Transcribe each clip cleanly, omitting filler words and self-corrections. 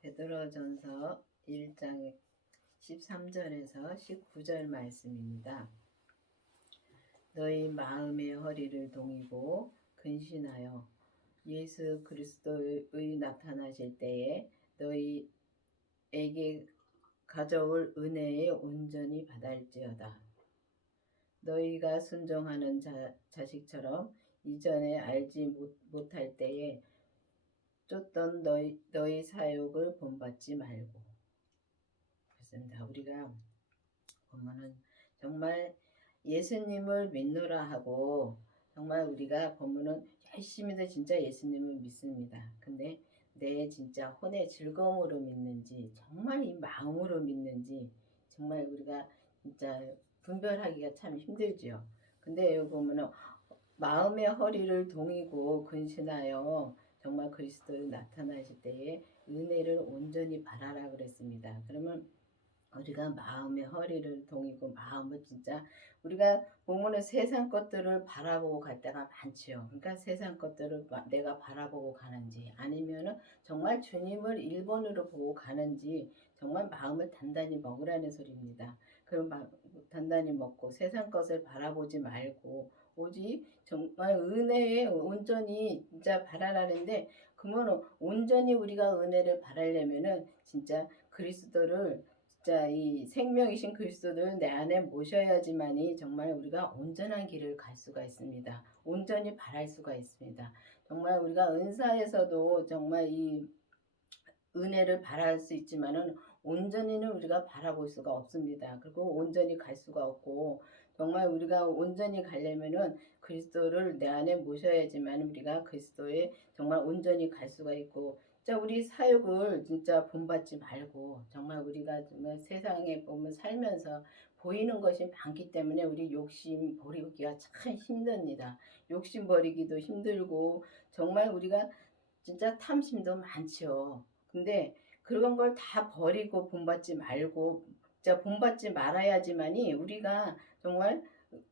베드로전서 1장 13절에서 19절 말씀입니다. 너희 마음의 허리를 동이고 근신하여 예수 그리스도의 나타나실 때에 너희에게 가져올 은혜에 온전히 받을지어다. 너희가 순종하는 자식처럼 이전에 알지 못할 때에 쫓던 너희 사욕을 본받지 말고. 그렇습니다. 우리가 보면은 정말 예수님을 믿노라 하고 정말 우리가 보면은 열심히도 진짜 예수님을 믿습니다. 근데 내 진짜 혼의 즐거움으로 믿는지 정말 이 마음으로 믿는지 정말 우리가 진짜 분별하기가 참 힘들지요. 근데 여기 보면은 마음의 허리를 동이고 근신하여 정말 그리스도를 나타나실 때에 은혜를 온전히 바라라 그랬습니다. 그러면 우리가 마음의 허리를 동이고 마음을 진짜 우리가 보면은 세상 것들을 바라보고 갈 때가 많지요. 그러니까 세상 것들을 내가 바라보고 가는지 아니면은 정말 주님을 1번으로 보고 가는지 정말 마음을 단단히 먹으라는 소리입니다. 그럼 단단히 먹고 세상 것을 바라보지 말고 오직 정말 은혜에 온전히 진짜 바라라는데 그러면 온전히 우리가 은혜를 바라려면은 진짜 그리스도를 진짜 이 생명이신 그리스도를 내 안에 모셔야지만이 정말 우리가 온전한 길을 갈 수가 있습니다. 온전히 바랄 수가 있습니다. 정말 우리가 은사에서도 정말 이 은혜를 바랄 수 있지만은 온전히는 우리가 바라볼 수가 없습니다. 그리고 온전히 갈 수가 없고 정말 우리가 온전히 가려면은 그리스도를 내 안에 모셔야지만 우리가 그리스도에 정말 온전히 갈 수가 있고 진짜 우리 사역을 진짜 본받지 말고 정말 우리가 정말 세상에 보면 살면서 보이는 것이 많기 때문에 우리 욕심 버리기가 참 힘듭니다. 욕심 버리기도 힘들고 정말 우리가 진짜 탐심도 많죠. 근데 그런 걸 다 버리고 본받지 말고 진짜 본받지 말아야지만이 우리가 정말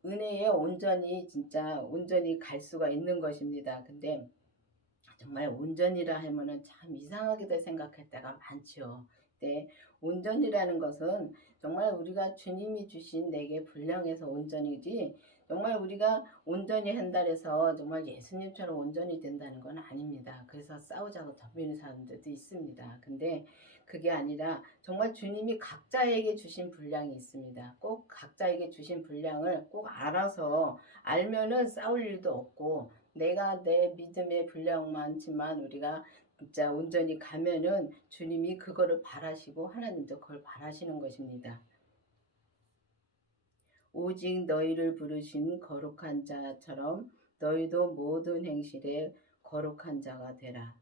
은혜에 온전히 진짜 온전히 갈 수가 있는 것입니다. 근데 정말 온전이라 하면은 참 이상하게도 생각할 때가 많죠. 근데 온전이라는 것은 정말 우리가 주님이 주신 내게 분량에서 온전이지 정말 우리가 온전히 한다 해서 정말 예수님처럼 온전히 된다는 건 아닙니다. 그래서 싸우자고 덤비는 사람들도 있습니다. 근데 그게 아니라 정말 주님이 각자에게 주신 분량이 있습니다. 꼭 각자에게 주신 분량을 꼭 알아서 알면은 싸울 일도 없고 내가 내 믿음의 분량만지만 우리가 진짜 온전히 가면은 주님이 그거를 바라시고 하나님도 그걸 바라시는 것입니다. 오직 너희를 부르신 거룩한 자처럼 너희도 모든 행실에 거룩한 자가 되라.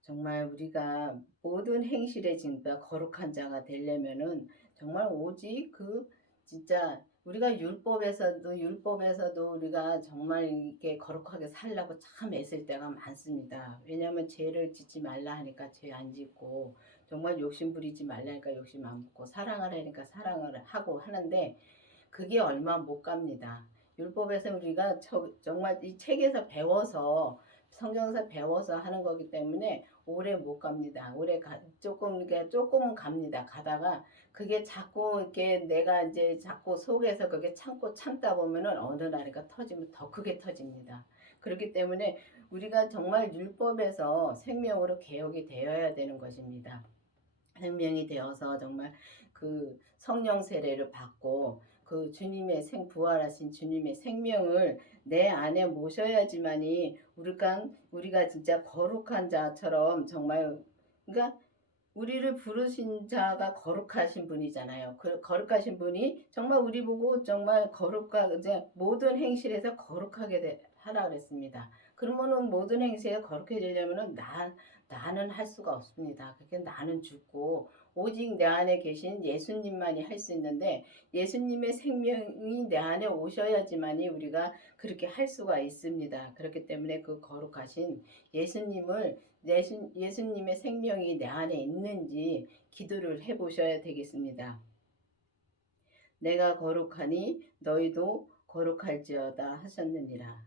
정말 우리가 모든 행실에 진짜 거룩한 자가 되려면은 정말 오직 그 진짜 우리가 율법에서도 우리가 정말 이렇게 거룩하게 살려고 참 애쓸 때가 많습니다. 왜냐하면 죄를 짓지 말라 하니까 죄 안 짓고 정말 욕심 부리지 말라니까 욕심 안 부고 사랑하라니까 사랑을 하고 하는데 그게 얼마 못 갑니다. 율법에서 우리가 정말 이 책에서 배워서 성경에서 배워서 하는 거기 때문에 오래 못 갑니다. 조금은 갑니다. 가다가 그게 자꾸 이렇게 내가 이제 자꾸 속에서 그게 참다 보면은 어느 날인가 터지면 더 크게 터집니다. 그렇기 때문에 우리가 정말 율법에서 생명으로 개혁이 되어야 되는 것입니다. 생명이 되어서 정말 그 성령 세례를 받고 그 주님의 부활하신 주님의 생명을 내 안에 모셔야지만이 우리가 진짜 거룩한 자처럼 정말 그러니까 우리를 부르신 자가 거룩하신 분이잖아요. 그 거룩하신 분이 정말 우리 보고 정말 이제 모든 행실에서 거룩하게 하라 그랬습니다. 그러면은 모든 행실에 거룩해지려면은 나는 할 수가 없습니다. 그렇게 나는 죽고 오직 내 안에 계신 예수님만이 할 수 있는데 예수님의 생명이 내 안에 오셔야지만이 우리가 그렇게 할 수가 있습니다. 그렇기 때문에 그 거룩하신 예수님의 생명이 내 안에 있는지 기도를 해보셔야 되겠습니다. 내가 거룩하니 너희도 거룩할지어다 하셨느니라.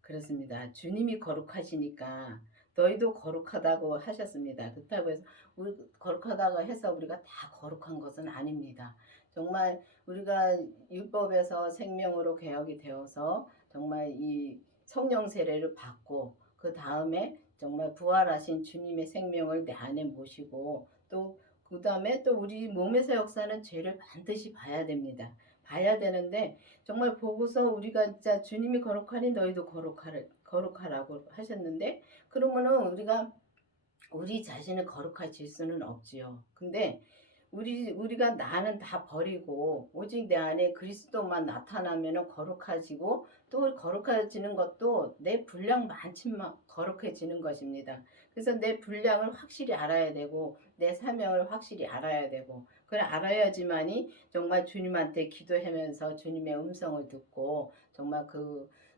그렇습니다. 주님이 거룩하시니까 너희도 거룩하다고 하셨습니다. 그렇다고 해서 우리 거룩하다고 해서 우리가 다 거룩한 것은 아닙니다. 정말 우리가 율법에서 생명으로 개혁이 되어서 정말 이 성령 세례를 받고 그 다음에 정말 부활하신 주님의 생명을 내 안에 모시고 또 그 다음에 또 우리 몸에서 역사는 죄를 반드시 봐야 됩니다. 봐야 되는데 정말 보고서 우리가 진짜 주님이 거룩하니 너희도 거룩하라고 하셨는데 그러면은 우리가 우리 자신을 거룩해질 수는 없지요. 근데 우리가 나는 다 버리고 오직 내 안에 그리스도만 나타나면은 거룩해지고 또 거룩해지는 것도 내 분량만큼만 거룩해지는 것입니다. 그래서 내 분량을 확실히 알아야 되고 내 사명을 확실히 알아야 되고 그걸 알아야지만이 정말 주님한테 기도하면서 주님의 음성을 듣고 정말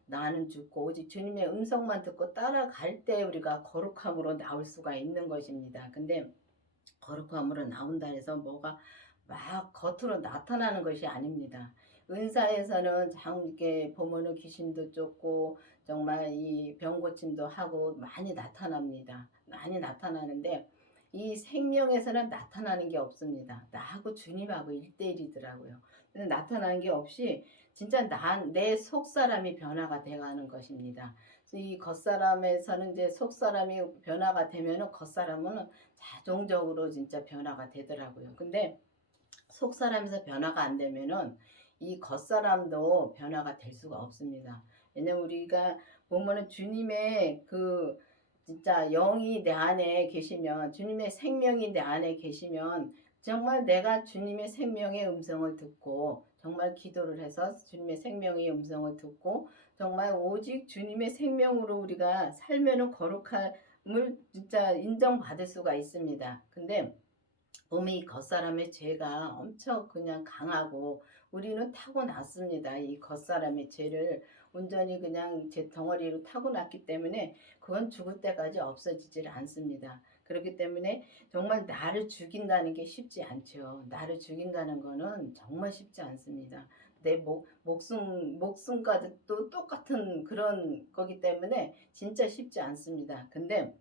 나는 죽고 오직 주님의 음성만 듣고 따라갈 때 우리가 거룩함으로 나올 수가 있는 것입니다. 근데 거룩함으로 나온다 해서 뭐가 막 겉으로 나타나는 것이 아닙니다. 은사에서는 이렇게 보면은 귀신도 쫓고 정말 이 병고침도 하고 많이 나타납니다. 많이 나타나는데 이 생명에서는 나타나는 게 없습니다. 나하고 주님하고 1대1이더라고요. 나타나는 게 없이 진짜 내 속사람이 변화가 돼가는 것입니다. 이 겉사람에서는 이제 속사람이 변화가 되면은 겉사람은 자동적으로 진짜 변화가 되더라고요. 근데 속사람에서 변화가 안 되면은 이 겉사람도 변화가 될 수가 없습니다. 왜냐면 우리가 보면은 주님의 진짜 영이 내 안에 계시면 주님의 생명이 내 안에 계시면 정말 내가 주님의 생명의 음성을 듣고 정말 기도를 해서 주님의 생명의 음성을 듣고 정말 오직 주님의 생명으로 우리가 살면은 거룩함을 진짜 인정받을 수가 있습니다. 근데 보면 이 겉사람의 죄가 엄청 그냥 강하고 우리는 타고났습니다. 이 겉사람의 죄를 온전히 그냥 제 덩어리로 타고났기 때문에 그건 죽을 때까지 없어지질 않습니다. 그렇기 때문에 정말 나를 죽인다는 게 쉽지 않죠. 나를 죽인다는 거는 정말 쉽지 않습니다. 내 목숨과도 똑같은 그런 거기 때문에 진짜 쉽지 않습니다. 근데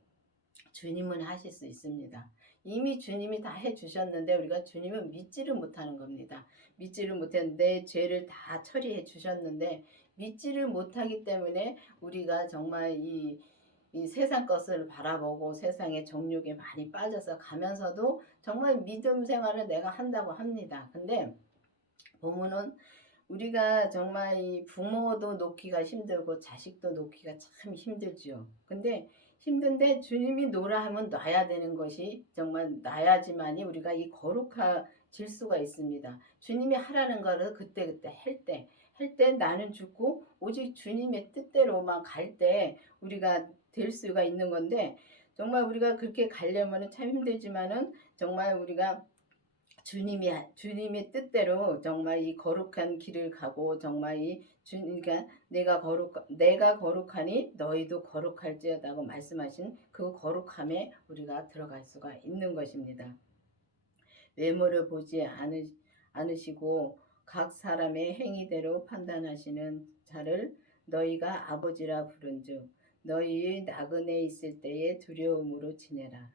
주님은 하실 수 있습니다. 이미 주님이 다 해주셨는데 우리가 주님은 믿지를 못하는 겁니다. 믿지를 못했는데 죄를 다 처리해 주셨는데 믿지를 못하기 때문에 우리가 정말 이 세상 것을 바라보고 세상의 정욕에 많이 빠져서 가면서도 정말 믿음 생활을 내가 한다고 합니다. 근데 보면은 우리가 정말 이 부모도 놓기가 힘들고 자식도 놓기가 참 힘들지요. 근데 힘든데 주님이 놓으라 하면 놔야 되는 것이 정말 놔야지만이 우리가 이 거룩해질 수가 있습니다. 주님이 하라는 거를 그때그때 할 때 나는 죽고 오직 주님의 뜻대로만 갈 때 우리가 될 수가 있는 건데 정말 우리가 그렇게 가려면 참 힘들지만은 정말 우리가 주님의 뜻대로 정말 이 거룩한 길을 가고 정말 그러니까 내가 거룩하니 너희도 거룩할지어다고 말씀하신 그 거룩함에 우리가 들어갈 수가 있는 것입니다. 외모를 보지 않으시고 각 사람의 행위대로 판단하시는 자를 너희가 아버지라 부른즉 너희의 나그네 있을 때에 두려움으로 지내라.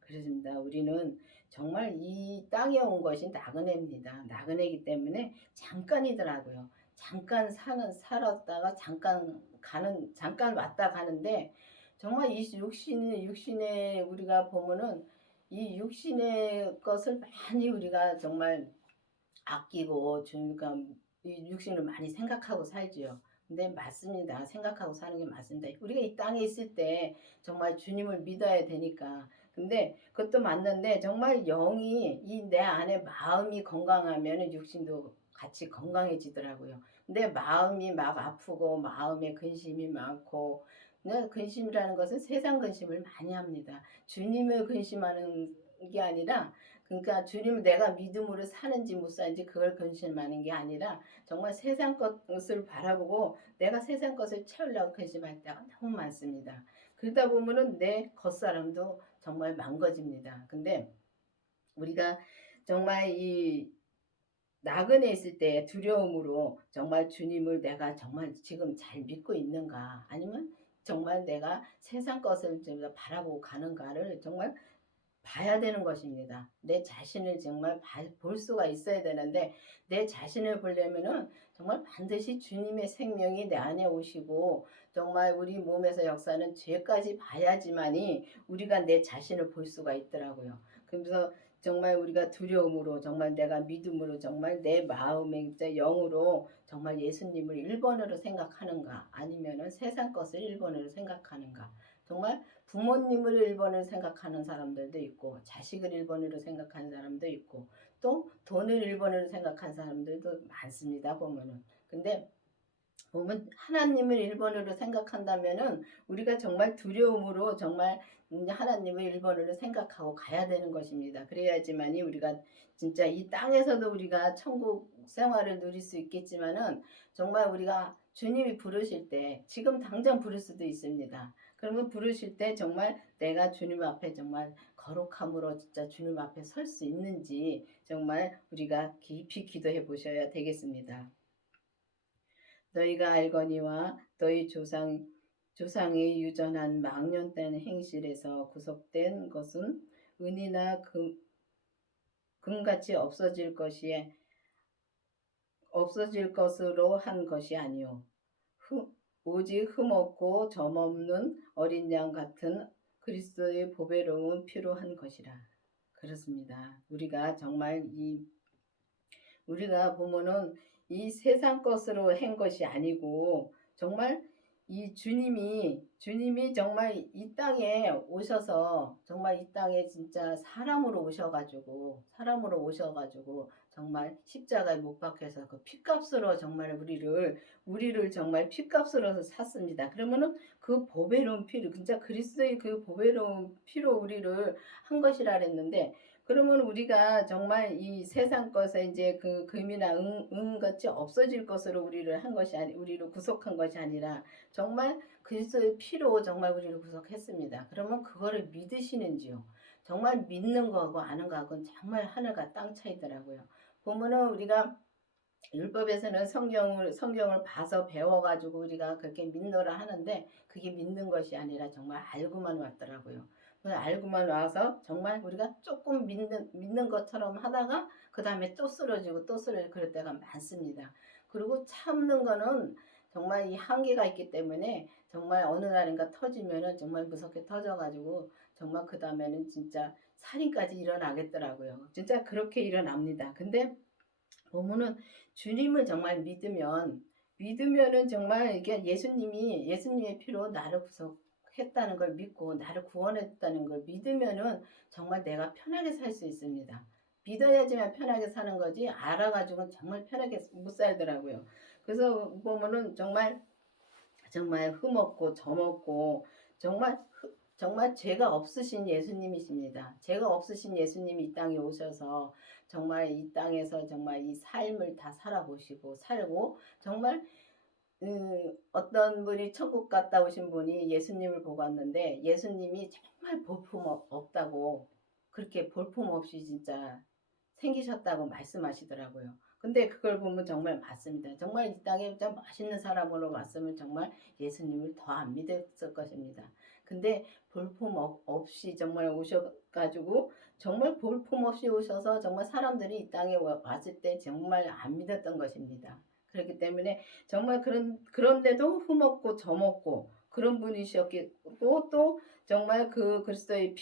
그렇습니다. 우리는 정말 이 땅에 온 것이 나그네입니다. 나그네이기 때문에 잠깐이더라고요. 잠깐 살았다가 잠깐 왔다 가는데 정말 이 육신에 우리가 보면은 이 육신의 것을 많이 우리가 정말 아끼고 그러니까 이 육신을 많이 생각하고 살지요. 근데 맞습니다. 생각하고 사는 게 맞습니다. 우리가 이 땅에 있을 때 정말 주님을 믿어야 되니까. 근데 그것도 맞는데 정말 영이 내 안에 마음이 건강하면 육신도 같이 건강해지더라고요. 근데 마음이 막 아프고 마음에 근심이 많고 근심이라는 것은 세상 근심을 많이 합니다. 주님을 근심하는 게 아니라 그러니까 주님을 내가 믿음으로 사는지 못 사는지 그걸 근심하는 게 아니라 정말 세상 것을 바라보고 내가 세상 것을 채우려고 근심할 때가 너무 많습니다. 그러다 보면은 내 겉사람도 정말 망가집니다. 근데 우리가 정말 이 나그네 있을 때 두려움으로 정말 주님을 내가 정말 지금 잘 믿고 있는가 아니면 정말 내가 세상 것을 좀 바라보고 가는가를 정말 봐야 되는 것입니다. 내 자신을 정말 볼 수가 있어야 되는데, 내 자신을 보려면은 정말 반드시 주님의 생명이 내 안에 오시고 정말 우리 몸에서 역사는 죄까지 봐야지만이 우리가 내 자신을 볼 수가 있더라고요. 그래서 정말 우리가 두려움으로, 정말 내가 믿음으로, 정말 내 마음의 진짜 영으로 정말 예수님을 1번으로 생각하는가, 아니면은 세상 것을 1번으로 생각하는가. 정말 부모님을 1번으로 생각하는 사람들도 있고, 자식을 1번으로 생각하는 사람도 있고, 또 돈을 1번으로 생각하는 사람들도 많습니다, 보면은. 근데 보면 하나님을 1번으로 생각한다면은 우리가 정말 두려움으로 정말 하나님을 1번으로 생각하고 가야 되는 것입니다. 그래야지만이 우리가 진짜 이 땅에서도 우리가 천국 생활을 누릴 수 있겠지만은, 정말 우리가 주님이 부르실 때, 지금 당장 부를 수도 있습니다. 그러면 부르실 때 정말 내가 주님 앞에 정말 거룩함으로 진짜 주님 앞에 설 수 있는지 정말 우리가 깊이 기도해 보셔야 되겠습니다. 너희가 알거니와 너희 조상의 유전한 망령된 행실에서 구속된 것은 은이나 금같이 없어질 것으로 한 것이 아니요 오직 흠없고 점없는 어린 양 같은 그리스도의 보배로운 피로 한 것이라. 그렇습니다. 우리가 보면은 이 세상 것으로 한 것이 아니고, 정말 이 주님이 정말 이 땅에 오셔서, 정말 이 땅에 진짜 사람으로 오셔가지고 정말 십자가에 못 박혀서 그 피값으로 정말 우리를 정말 피값으로 샀습니다. 그러면은 그 보배로운 피로, 진짜 그리스도의 그 보배로운 피로 우리를 한 것이라 그랬는데, 그러면 우리가 정말 이 세상 것에 이제 그 금이나 같이 없어질 것으로 우리를 구속한 것이 아니라 정말 그리스도의 피로 정말 우리를 구속했습니다. 그러면 그거를 믿으시는지요? 정말 믿는 거하고 아는 거하고는 정말 하늘과 땅 차이더라고요. 보면은 우리가 율법에서는 성경을 봐서 배워가지고 우리가 그렇게 믿노라 하는데, 그게 믿는 것이 아니라 정말 알고만 왔더라고요. 알고만 와서 정말 우리가 조금 믿는 것처럼 하다가 그 다음에 또 쓰러지고 또 쓰러지고 그럴 때가 많습니다. 그리고 참는 거는 정말 이 한계가 있기 때문에 정말 어느 날인가 터지면은 정말 무섭게 터져가지고 정말 그 다음에는 진짜 살인까지 일어나겠더라고요. 진짜 그렇게 일어납니다. 근데 보면은 주님을 정말 믿으면은 정말 이게 예수님의 피로 나를 구속했다는 걸 믿고 나를 구원했다는 걸 믿으면은 정말 내가 편하게 살 수 있습니다. 믿어야지만 편하게 사는 거지, 알아가지고는 정말 편하게 못 살더라고요. 그래서 보면은 정말 흠없고 점없고 정말 죄가 없으신 예수님이십니다. 죄가 없으신 예수님이 이 땅에 오셔서 정말 이 땅에서 정말 이 삶을 다 살아보시고 살고, 정말 어떤 분이 천국 갔다 오신 분이 예수님을 보고 왔는데, 예수님이 정말 볼품 없다고, 그렇게 볼품 없이 진짜 생기셨다고 말씀하시더라고요. 근데 그걸 보면 정말 맞습니다. 정말 이 땅에 좀 멋있는 사람으로 왔으면 정말 예수님을 더 안 믿었을 것입니다. 근데 볼품 없이 정말 오셔가지고, 정말 볼품 없이 오셔서 정말 사람들이 이 땅에 왔을 때 정말 안 믿었던 것입니다. 그렇기 때문에 정말 그런데도 흠없고 점없고 그런 분이셨고, 또 정말 그 그리스도의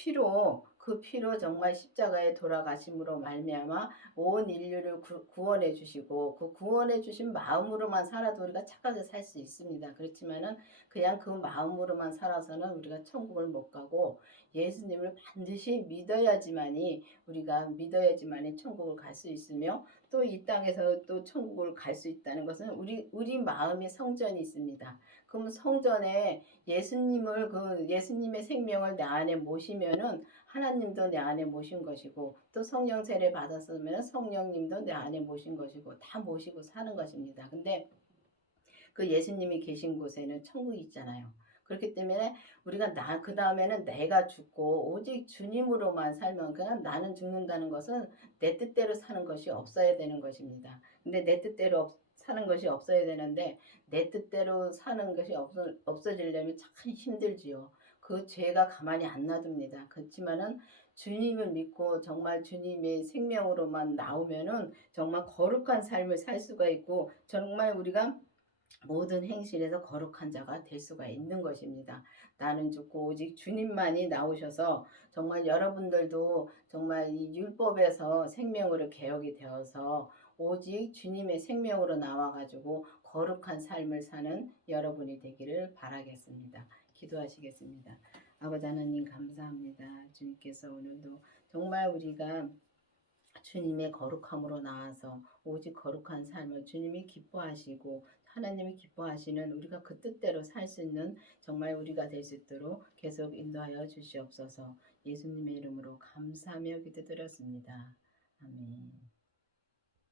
그 피로 정말 십자가에 돌아가심으로 말미암아 온 인류를 구원해 주시고, 그 구원해 주신 마음으로만 살아도 우리가 착하게 살 수 있습니다. 그렇지만은 그냥 그 마음으로만 살아서는 우리가 천국을 못 가고, 예수님을 반드시 믿어야지만이 천국을 갈 수 있으며, 또 이 땅에서 또 천국을 갈 수 있다는 것은 우리 마음에 성전이 있습니다. 그럼 성전에 예수님의 생명을 내 안에 모시면은 하나님도 내 안에 모신 것이고, 또 성령 세례 받았으면 성령님도 내 안에 모신 것이고, 다 모시고 사는 것입니다. 근데 그 예수님이 계신 곳에는 천국이 있잖아요. 그렇기 때문에 우리가 그 다음에는 내가 죽고 오직 주님으로만 살면, 그냥 나는 죽는다는 것은 내 뜻대로 사는 것이 없어야 되는 것입니다. 근데 내 뜻대로 사는 것이 없어야 되는데 내 뜻대로 사는 것이 없어지려면 참 힘들지요. 그 죄가 가만히 안 놔둡니다. 그렇지만은 주님을 믿고 정말 주님의 생명으로만 나오면은 정말 거룩한 삶을 살 수가 있고 정말 우리가 모든 행실에서 거룩한 자가 될 수가 있는 것입니다. 나는 죽고 오직 주님만이 나오셔서 정말 여러분들도 정말 이 율법에서 생명으로 개혁이 되어서 오직 주님의 생명으로 나와가지고 거룩한 삶을 사는 여러분이 되기를 바라겠습니다. 기도하시겠습니다. 아버지 하나님 감사합니다. 주님께서 오늘도 정말 우리가 주님의 거룩함으로 나와서 오직 거룩한 삶을 주님이 기뻐하시고 하나님이 기뻐하시는 우리가 그 뜻대로 살 수 있는 정말 우리가 될 수 있도록 계속 인도하여 주시옵소서. 예수님의 이름으로 감사하며 기도드렸습니다. 아멘.